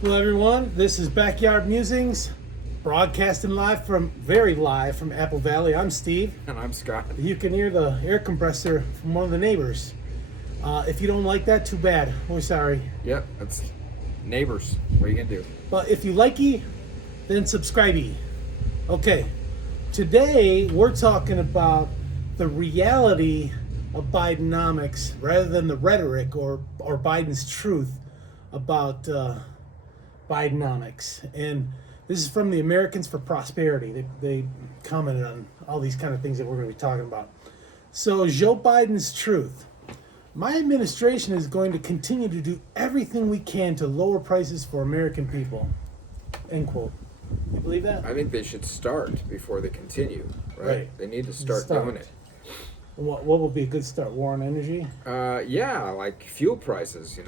Hello everyone, this is Backyard Musings, broadcasting very live from Apple Valley. I'm Steve. And I'm Scott. You can hear the air compressor from one of the neighbors. If you don't like that, too bad. We're sorry. Yep, that's neighbors. What are you gonna do? But if you likey, then subscribey. Okay, today we're talking about the reality of Bidenomics rather than the rhetoric or Biden's truth about Bidenomics. And this is from the Americans for Prosperity. They commented on all these kind of things that we're going to be talking about. So, Joe Biden's truth. My administration is going to continue to do everything we can to lower prices for American people. End quote. You believe that? I think they should start before they continue, right? They need to start doing it. What would be a good start? War on energy? Yeah, like fuel prices,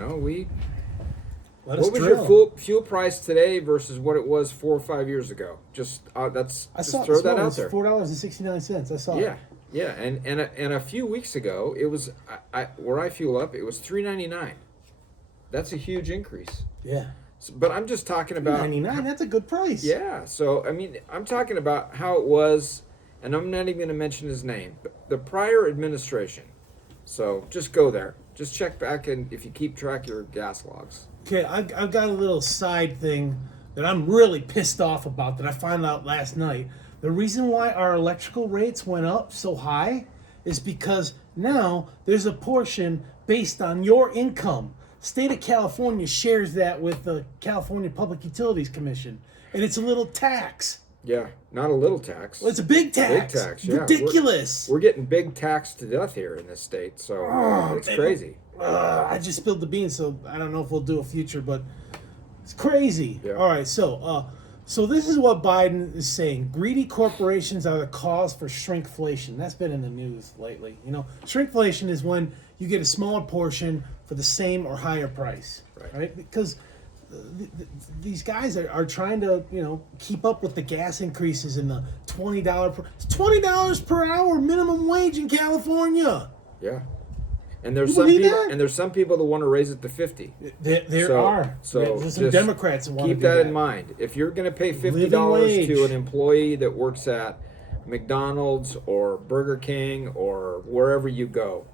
Let us What was drill. your fuel price today versus what it was 4 or 5 years ago? Just throw that out there. $4.69. I saw it. Yeah, and a few weeks ago it was where I fuel up, it was $3.99. That's a huge increase. Yeah. But I'm just talking about $3.99. That's a good price. Yeah, so I mean, I'm talking about how it was, and I'm not even going to mention his name, but the prior administration. So just go there. Just check back, and if you keep track of your gas logs. Okay, I've got a little side thing that I'm really pissed off about that I found out last night. The reason why our electrical rates went up so high is because now there's a portion based on your income. State of California shares that with the California Public Utilities Commission, and it's a little tax. Yeah, not a little tax. Well, it's a big tax. Big tax, yeah. Ridiculous. We're getting big taxed to death here in this state, so it's crazy. I just spilled the beans, so I don't know if we'll do a future, but it's crazy. Yeah. All right, so this is what Biden is saying. Greedy corporations are the cause for shrinkflation. That's been in the news lately. Shrinkflation is when you get a smaller portion for the same or higher price, right? Because these guys are trying to, keep up with the gas increases and the $20 per hour minimum wage in California. Yeah. And there's some people that want to raise it to 50. There are. So there's some Democrats that want to keep do that in mind. If you're going to pay $50 to an employee that works at McDonald's or Burger King or wherever you go,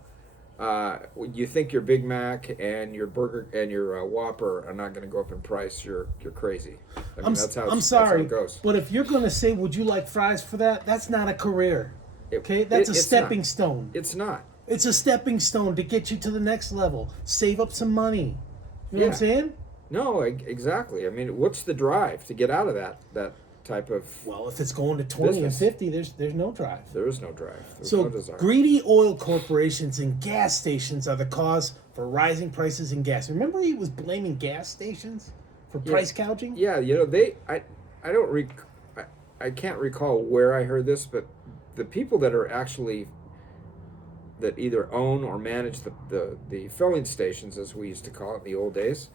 you think your Big Mac and your burger and your Whopper are not going to go up in price? You're crazy. I'm sorry, that's how it goes. But if you're going to say, "Would you like fries for that?" That's not a career. Okay, that's a stepping stone. It's not. It's a stepping stone to get you to the next level. Save up some money. You know what I'm saying? No, exactly. I mean, what's the drive to get out of that type of? Well, if it's going to 20 and 50, there's no drive. There is no drive. There's So no desire. greedy oil corporations and gas stations are the cause for rising prices in gas. Remember, he was blaming gas stations for price gouging. Yeah, I can't recall where I heard this, but the people that are actually that either own or manage the filling stations, as we used to call it in the old days,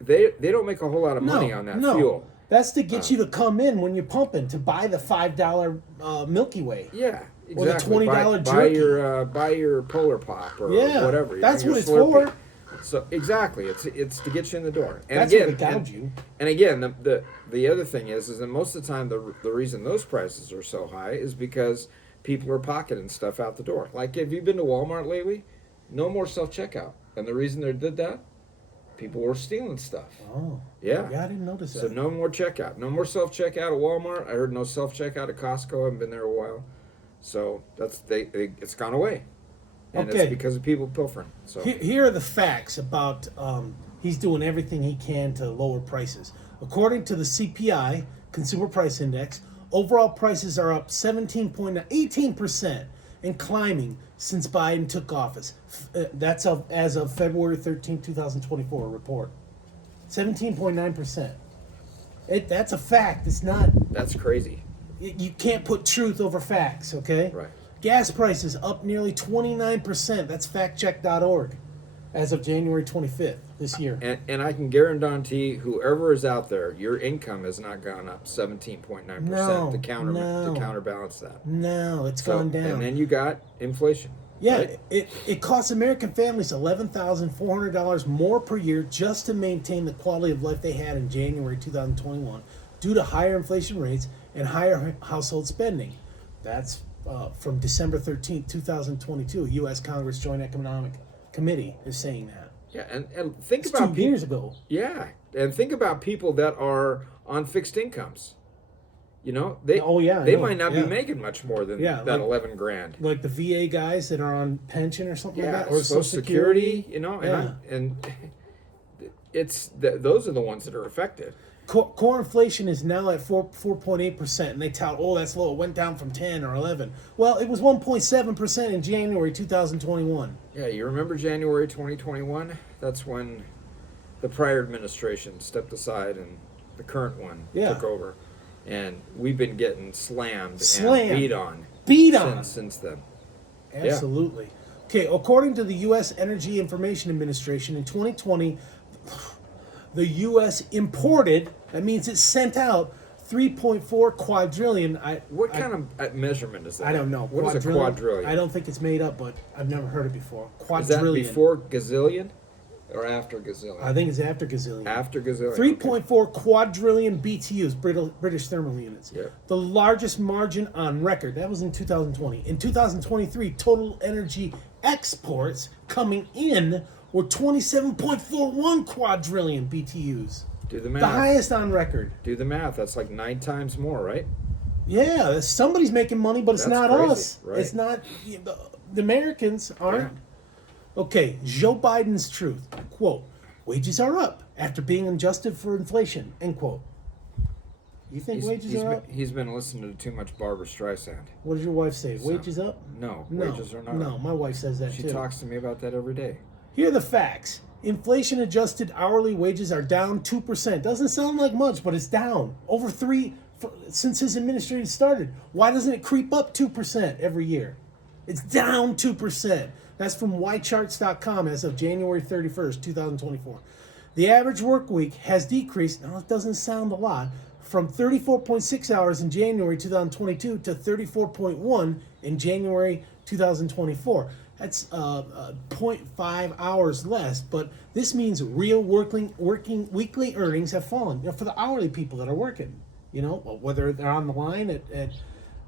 they don't make a whole lot of money on that fuel. That's to get you to come in when you're pumping to buy the $5 Milky Way. Yeah, exactly. Or the $20 jerky. Buy your Polar Pop or whatever. That's what it's Slurpee. for. So exactly, it's to get you in the door. And That's again, what they gouge you. And again, the other thing is that most of the time the reason those prices are so high is because people are pocketing stuff out the door. Like, have you been to Walmart lately? No more self-checkout. And the reason they did that, people were stealing stuff. Oh. Yeah. Yeah, I didn't notice that. So no more checkout. No more self-checkout at Walmart. I heard no self-checkout at Costco. I haven't been there a while. So it's gone away. And it's because of people pilfering. So Here are the facts about he's doing everything he can to lower prices. According to the CPI, Consumer Price Index, overall prices are up 18% and climbing since Biden took office. That's as of February 13, 2024 report. 17.9%. That's a fact. It's not. that's crazy. You can't put truth over facts, okay? Right. Gas prices up nearly 29%. That's factcheck.org as of January 25th this year. And I can guarantee whoever is out there, your income has not gone up 17.9% to counterbalance that. No, it's gone down. And then you got inflation. Yeah, right? it costs American families $11,400 more per year just to maintain the quality of life they had in January 2021 due to higher inflation rates and higher household spending. That's from December 13th, 2022. A U.S. Congress Joint Economic Committee is saying that. Yeah, and think It's about 2 years ago. Yeah, and think about people that are on fixed incomes. You know, they Oh, yeah, I they know. might not Yeah. be making much more than Yeah, that like- 11 grand. Like the VA guys that are on pension or something Yeah, like that, or Social Security, you know, Yeah. and those are the ones that are affected. Core inflation is now at 4.8%, and they tout, oh, that's low. It went down from 10 or 11. Well, it was 1.7% in January 2021. Yeah, you remember January 2021? That's when the prior administration stepped aside and the current one Yeah. took over, and we've been getting slammed Slammed. and beat on since then. Absolutely. Okay, according to the U.S. Energy Information Administration, in 2020, the U.S. imported, that means it sent out 3.4 quadrillion. What kind of measurement is that? I don't know. What is a quadrillion? I don't think it's made up, but I've never heard it before. Is that Quadrillion. before gazillion or after gazillion? I think it's after gazillion. After gazillion. 3.4 quadrillion BTUs, British thermal units. Yep. The largest margin on record. That was in 2020. In 2023, total energy exports coming in were 27.41 quadrillion BTUs. Do the math. The highest on record. Do the math. That's like 9 times more, right? Yeah, somebody's making money, but it's That's not crazy, us. right? It's not the Americans aren't. Yeah. Okay, Joe Biden's truth. Quote, wages are up after being adjusted for inflation, end quote. You think wages are up? He's been listening to too much Barbara Streisand. What does your wife say? Wages up? No, No, wages are not no, up. my wife says that She too. talks to me about that every day. Here are the facts. Inflation adjusted hourly wages are down 2%. Doesn't sound like much, but it's down. Over 3 since his administration started. Why doesn't it creep up 2% every year? It's down 2%. That's from ycharts.com as of January 31st, 2024. The average work week has decreased, now it doesn't sound a lot, from 34.6 hours in January 2022 to 34.1 in January 2024. That's 0.5 hours less, but this means real working weekly earnings have fallen. For the hourly people that are working, whether they're on the line at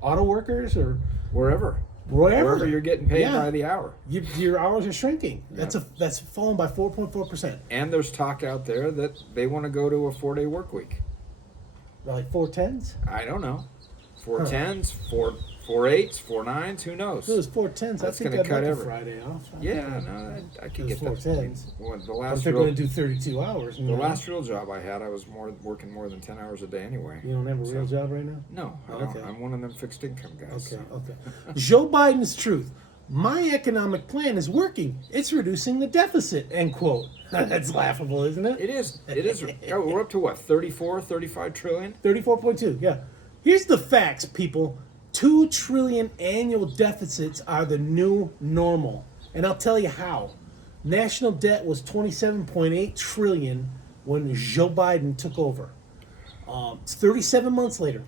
auto workers or Wherever you're getting paid by the hour. your hours are shrinking. That's fallen by 4.4%. And there's talk out there that they want to go to a 4-day work week. Like 4/10s. I don't know. 4/10s, 4/8s, 4/9s, who knows? If it was 4/10s, That's I think gonna I'd cut like a every- Friday off. Yeah, no, I could get that. 4/10s. Well, the But last if they're real, going to do 32 hours. the last real job I had, I was working more than 10 hours a day anyway. You don't have a real job right now? No, I Okay. don't. I'm one of them fixed income guys. Okay, so. okay. Joe Biden's truth. My economic plan is working. It's reducing the deficit, end quote. That's laughable, isn't it? It is. We're up to what, 34, 35 trillion? 34.2, yeah. Here's the facts, people. 2 trillion annual deficits are the new normal. And I'll tell you how. National debt was 27.8 trillion when Joe Biden took over. 37 months later,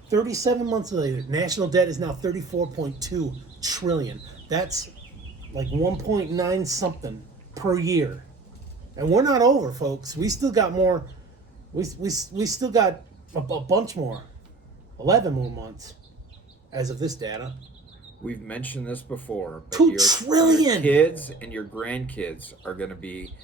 national debt is now 34.2 trillion. That's like 1.9 something per year. And we're not over, folks. We still got more. We still got a bunch more. 11 more months as of this data. We've mentioned this before. But 2 trillion! Your kids and your grandkids are going to be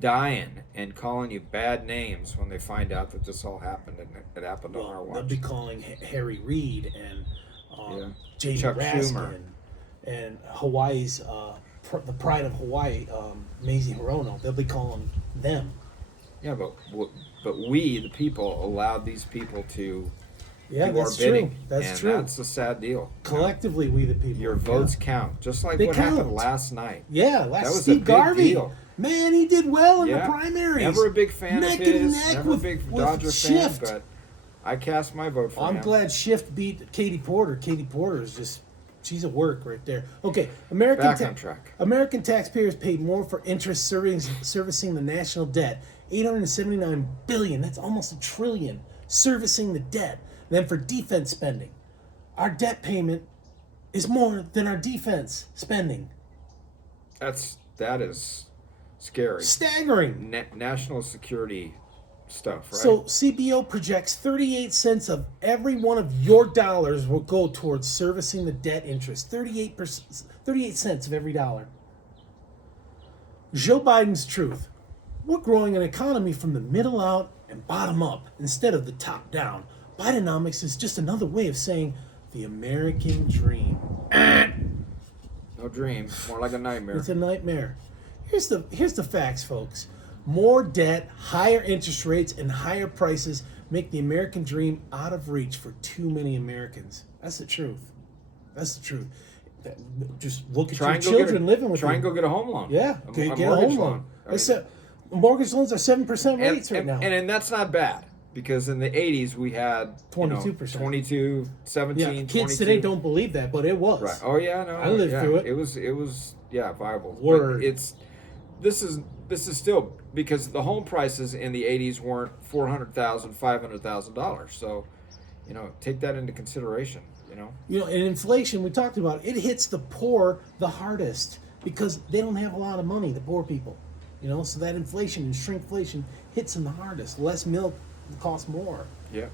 dying and calling you bad names when they find out that this all happened and it happened on our They'll watch. be calling Harry Reid and Jamie Chuck Raskin Schumer. and Hawaii's the pride of Hawaii, Mazie Hirono. They'll be calling them. Yeah, but we, the people, allowed these people to Yeah, do our that's bidding. true. That's and true. That's a sad deal. Collectively, we the people. Your votes count, just like They what happened count. last night. Yeah, That last was a Steve big Garvey. deal. Man, he did well in Yeah. the primaries. Never a big fan neck of and his. neck Never with, a big with Dodger Shift. fan, but I cast my vote for him. I'm glad Shift beat Katie Porter. Katie Porter is just, she's a work right there. Okay, American Back on track. American taxpayers paid more for interest servicing the national debt, $879 billion. That's almost $1 trillion servicing the debt. Than for defense spending. Our debt payment is more than our defense spending. That is scary. Staggering. National security stuff, right? So CBO projects 38 cents of every one of your dollars will go towards servicing the debt interest. 38 cents of every dollar. Joe Biden's truth. We're growing an economy from the middle out and bottom up instead of the top down. Bidenomics is just another way of saying the American dream. No dream, more like a nightmare. It's a nightmare. Here's the facts, folks. More debt, higher interest rates, and higher prices make the American dream out of reach for too many Americans. That's the truth. That's the truth. Just look at your children living with you. Try and go get a home loan. Yeah, get a home loan. Mortgage loans are 7% rates right now. And that's not bad, because in the 80s we had 22%. 22, 17, yeah, kids 22. today don't believe that, but it was. Right. Oh yeah, no. I lived through it. It was viable. Word. But this is still, because the home prices in the 80s weren't $400,000, $500,000. So, take that into consideration, and inflation, we talked about, it hits the poor the hardest because they don't have a lot of money, the poor people. So that inflation and shrinkflation hits them the hardest. Less milk costs more. Yeah.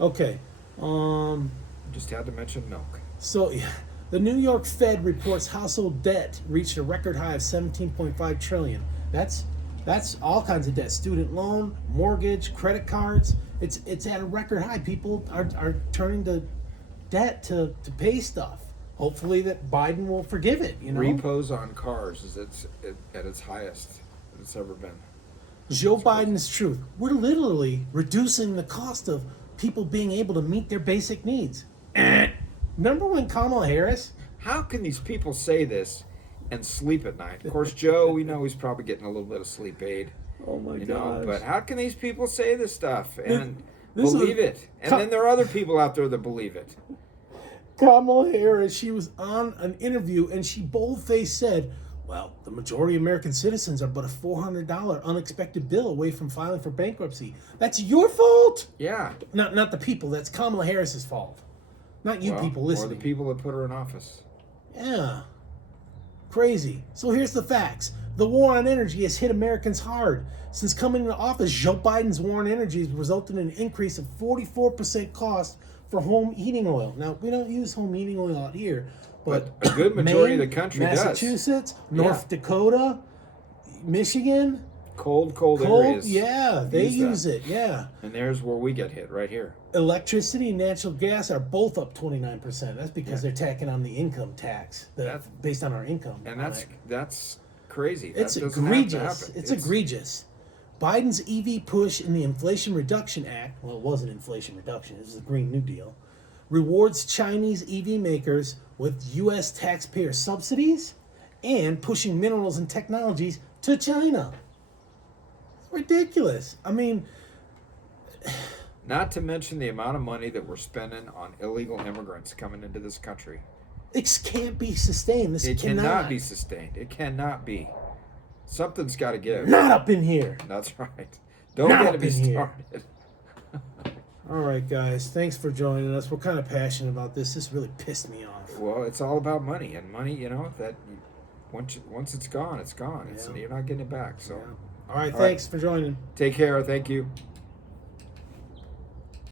Okay. Just had to mention milk. So, the New York Fed reports household debt reached a record high of $17.5 trillion. That's all kinds of debt: student loan, mortgage, credit cards. It's at a record high. People are turning to debt to pay stuff. Hopefully that Biden will forgive it. Repos on cars is at its highest it's ever been. Joe Biden's truth. We're literally reducing the cost of people being able to meet their basic needs. Remember when Kamala Harris? How can these people say this and sleep at night? Of course, Joe, we know he's probably getting a little bit of sleep aid. Oh my gosh. But how can these people say this stuff and believe it? And then there are other people out there that believe it. Kamala Harris, she was on an interview and she bold-faced said, well, the majority of American citizens are but a $400 unexpected bill away from filing for bankruptcy. That's your fault? Yeah. Not the people. That's Kamala Harris's fault. Not you people listening. Or the people that put her in office. Yeah. Crazy. So here's the facts. The war on energy has hit Americans hard. Since coming into office, Joe Biden's war on energy has resulted in an increase of 44% cost for home heating oil. Now, we don't use home heating oil out here, but a good majority Maine, of the country Massachusetts, North Dakota, Michigan. Cold areas. Yeah, they use it. Yeah. And there's where we get hit, right here. Electricity and natural gas are both up 29%. That's because they're tacking on the income tax based on our income. And that's crazy. It's that doesn't egregious. have to happen. It's egregious. Biden's EV push in the Inflation Reduction Act, well, it wasn't Inflation Reduction, it was the Green New Deal, rewards Chinese EV makers with U.S. taxpayer subsidies and pushing minerals and technologies to China. It's ridiculous. I mean, not to mention the amount of money that we're spending on illegal immigrants coming into this country. It can't be sustained. It cannot be sustained. It cannot be. Something's got to give. Not up in here. That's right. Don't get me started. All right, guys. Thanks for joining us. We're kind of passionate about this. This really pissed me off. Well, it's all about money, and money, that once it's gone, it's gone. You're not getting it back. So, All right. Thanks for joining. Take care. Thank you.